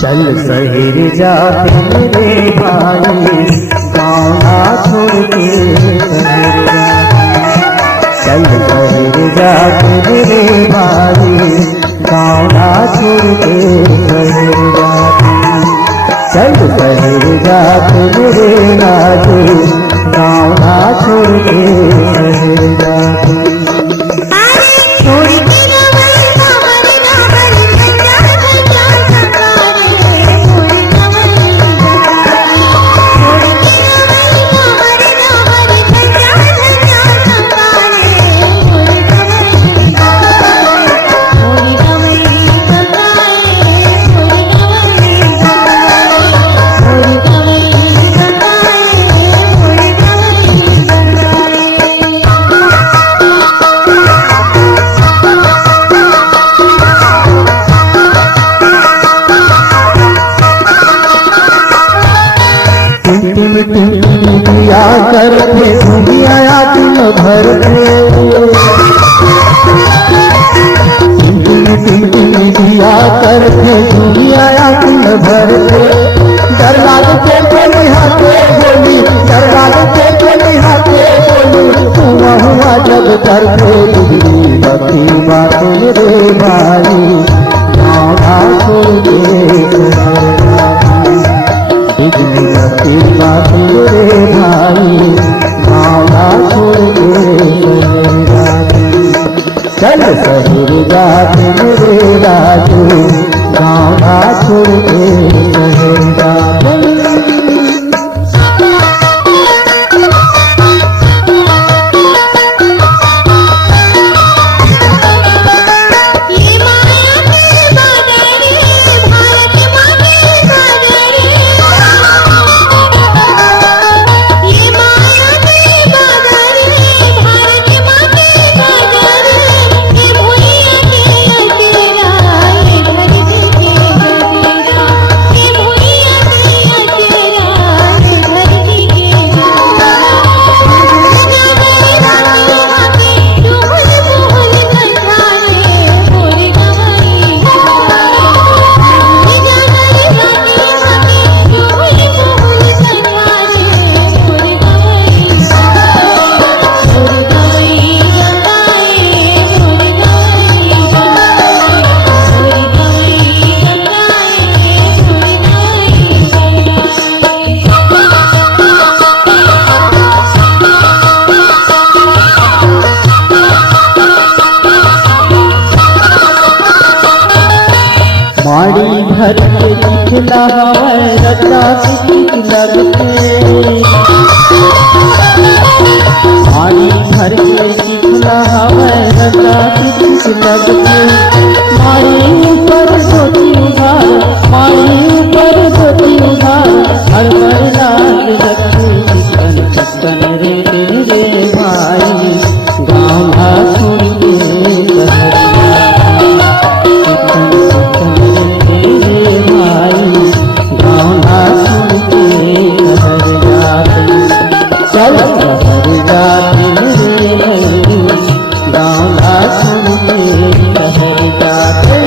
चल शहर जाते मेरे भाई गाँव ना छोड़ के शहर चल शहर जाते मेरे भाई गाँव ना छोड़ के शहर चल शहर जाते मेरे राजू गाँव ना छोड़ के शहर दिया करके घूमी आया दिन भर दिया करके घूमी आया दिन भर डर लागते तो निहाते बोली डर लागते तो निहाते बोली हुआ हुआ जब कर बती बातें रे भाई गाँव छोड़ के बिजली बती बातें रे भाई गाँव छोड़ के चल शहर जाते मेरे राजू गाँव छोड़ के शहर जाते माड़ी भर के निकला रचा लगते माड़ी भर के निकला रचा लगते माड़ी ऊपर सोती उधार माड़ी ऊपर सोती उधार हर लाग लगते चिकन रे रे भाई गाँव छोड़ के चल शहर जाते मेरे गाँव छोड़ के शहर जाते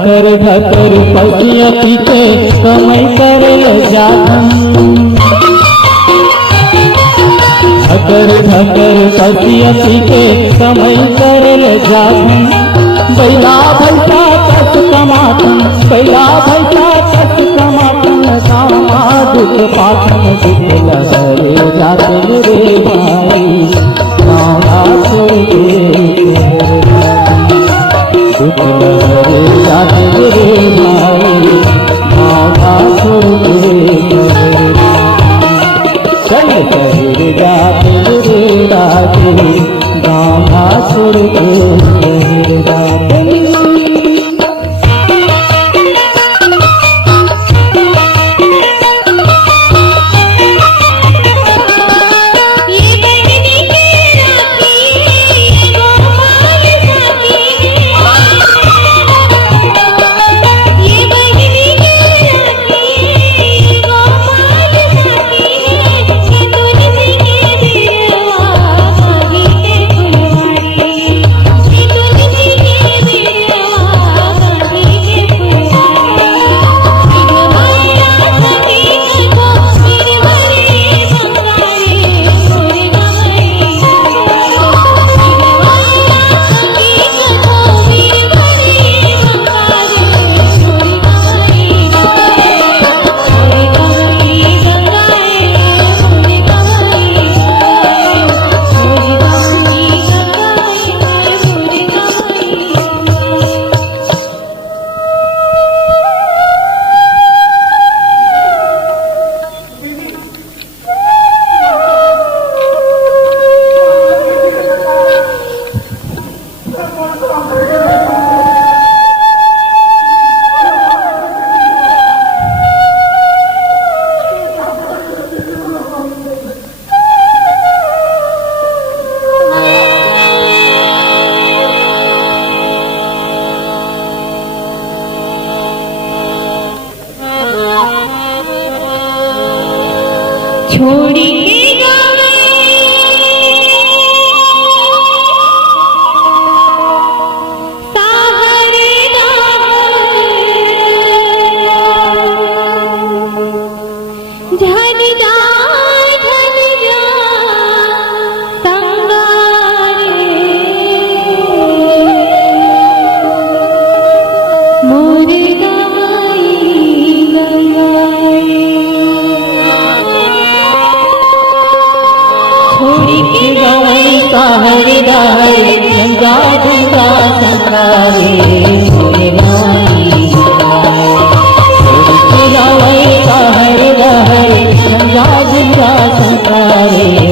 ढकर ढकर पसिया पीछे कमई करल जाथन ढकर ढकर पसिया पीछे कमई करल जाथन बैला भैसा कस कमाथन बैला भैसा कस कमाथन दामाद के पाथन दुख लहरे जातन रे भाई गाँवला छोड़ के दुख लहरे जातन रे भाई गाँवला छोड़ के चल शहर जातन रे राजे गाँवला छोड़ के छोड़ी के गावे सागर झन जा संगारे मोर हरिदाय गंगा गंगा संगारे हरिदाय गंगा गंगा संगारे